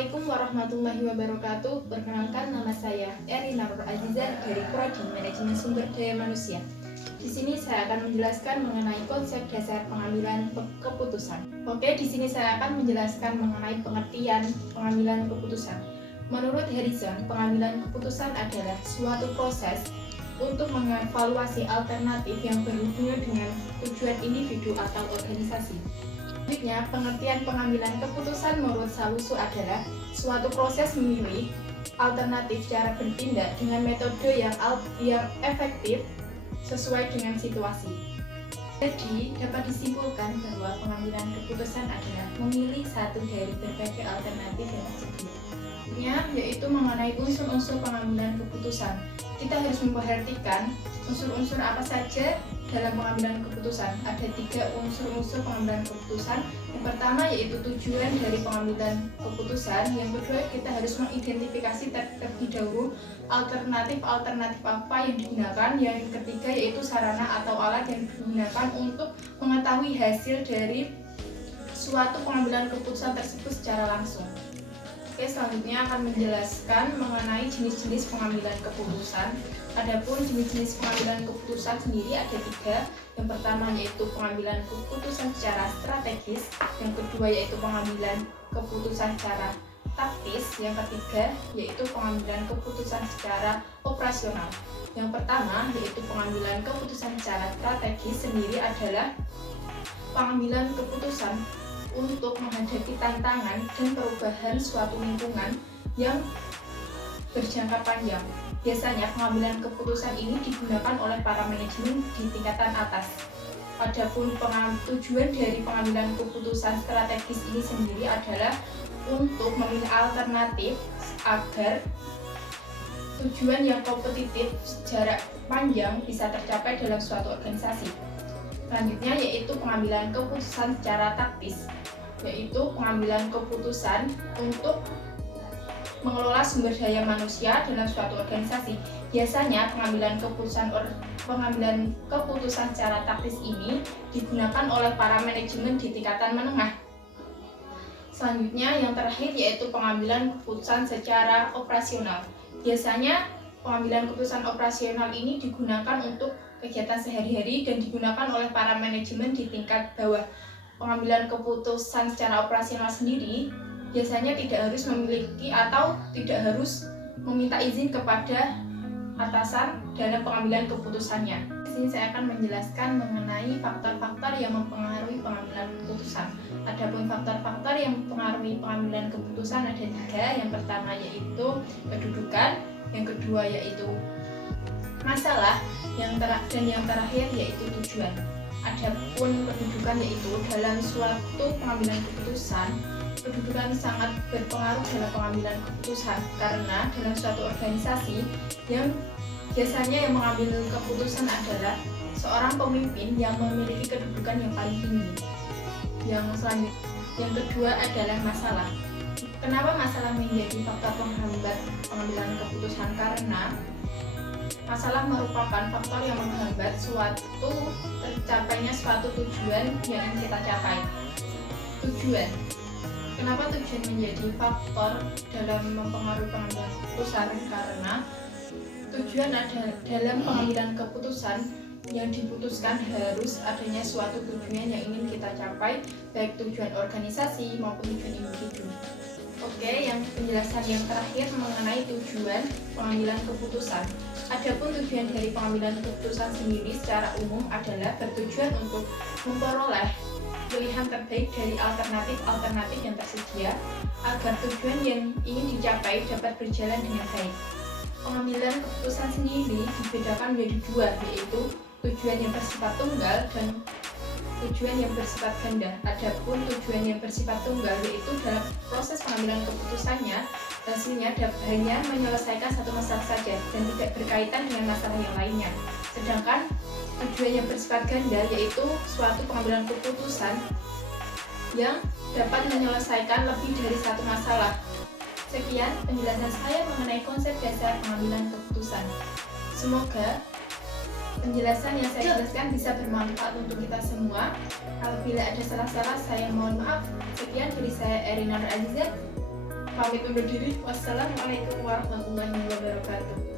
Assalamualaikum warahmatullahi wabarakatuh. Perkenalkan, nama saya Erina Nur Azizah dari Prodi Manajemen Sumber Daya Manusia. Di sini saya akan menjelaskan mengenai konsep dasar pengambilan keputusan. Oke, di sini saya akan menjelaskan mengenai pengertian pengambilan keputusan. Menurut Harrison, pengambilan keputusan adalah suatu proses untuk mengevaluasi alternatif yang berhubungan dengan tujuan individu atau organisasi. Selanjutnya, pengertian pengambilan keputusan menurut Sawusu adalah suatu proses memilih alternatif cara bertindak dengan metode yang efektif sesuai dengan situasi. Jadi, dapat disimpulkan bahwa pengambilan keputusan adalah memilih satu dari berbagai alternatif yang tersedia, yaitu mengenai unsur-unsur pengambilan keputusan. Kita harus memperhatikan unsur-unsur apa saja dalam pengambilan keputusan. Ada 3 unsur-unsur pengambilan keputusan. Yang pertama yaitu tujuan dari pengambilan keputusan. Yang kedua, kita harus mengidentifikasi terlebih dahulu alternatif apa yang digunakan. Yang ketiga yaitu sarana atau alat yang digunakan untuk mengetahui hasil dari suatu pengambilan keputusan tersebut secara langsung. Oke, selanjutnya akan menjelaskan mengenai jenis-jenis pengambilan keputusan. Adapun jenis-jenis pengambilan keputusan sendiri ada 3. Yang pertama yaitu pengambilan keputusan secara strategis, yang kedua yaitu pengambilan keputusan secara taktis, yang ketiga yaitu pengambilan keputusan secara operasional. Yang pertama yaitu pengambilan keputusan secara strategis sendiri adalah pengambilan keputusan untuk menghadapi tantangan dan perubahan suatu lingkungan yang berjangka panjang. Biasanya pengambilan keputusan ini digunakan oleh para manajemen di tingkatan atas. Adapun tujuan dari pengambilan keputusan strategis ini sendiri adalah untuk memilih alternatif agar tujuan yang kompetitif jarak panjang bisa tercapai dalam suatu organisasi. Selanjutnya yaitu pengambilan keputusan secara taktis, yaitu pengambilan keputusan untuk mengelola sumber daya manusia dalam suatu organisasi. Biasanya pengambilan keputusan secara taktis ini digunakan oleh para manajemen di tingkatan menengah. Selanjutnya yang terakhir yaitu pengambilan keputusan secara operasional. Biasanya pengambilan keputusan operasional ini digunakan untuk kegiatan sehari-hari dan digunakan oleh para manajemen di tingkat bawah. Pengambilan keputusan secara operasional sendiri biasanya tidak harus memiliki atau tidak harus meminta izin kepada atasan dalam pengambilan keputusannya. Di sini saya akan menjelaskan mengenai faktor-faktor yang mempengaruhi pengambilan keputusan. Adapun faktor-faktor yang mempengaruhi pengambilan keputusan ada 3. Yang pertama yaitu kedudukan, yang kedua yaitu masalah, dan yang terakhir yaitu tujuan. Adapun kedudukan yaitu dalam suatu pengambilan keputusan, kedudukan sangat berpengaruh dalam pengambilan keputusan karena dalam suatu organisasi yang biasanya yang mengambil keputusan adalah seorang pemimpin yang memiliki kedudukan yang paling tinggi. Yang kedua adalah masalah. Kenapa masalah menjadi faktor penghambat pengambilan keputusan? Karena masalah merupakan faktor yang menghambat tercapainya suatu tujuan yang ingin kita capai. Tujuan. Kenapa tujuan menjadi faktor dalam mempengaruhi pengambilan keputusan? Karena tujuan dalam pengambilan keputusan yang diputuskan harus adanya suatu tujuan yang ingin kita capai, baik tujuan organisasi maupun tujuan individu. Oke, yang penjelasan yang terakhir mengenai tujuan pengambilan keputusan. Adapun tujuan dari pengambilan keputusan sendiri secara umum adalah bertujuan untuk memperoleh pilihan terbaik dari alternatif yang tersedia agar tujuan yang ingin dicapai dapat berjalan dengan baik. Pengambilan keputusan sendiri dibedakan menjadi 2, yaitu tujuan yang bersifat tunggal dan tujuan yang bersifat ganda. Adapun tujuan yang bersifat tunggal yaitu dalam proses pengambilan keputusannya hasilnya hanya menyelesaikan satu masalah saja dan tidak berkaitan dengan masalah yang lainnya. Sedangkan tujuan yang bersifat ganda yaitu suatu pengambilan keputusan yang dapat menyelesaikan lebih dari satu masalah. Sekian penjelasan saya mengenai konsep dasar pengambilan keputusan. Semoga penjelasan yang saya jelaskan bisa bermanfaat untuk kita semua. Apabila ada salah-salah, saya mohon maaf. Sekian dari saya Erina Nur Azizah. pamit undur diri. Wassalamualaikum warahmatullahi wabarakatuh.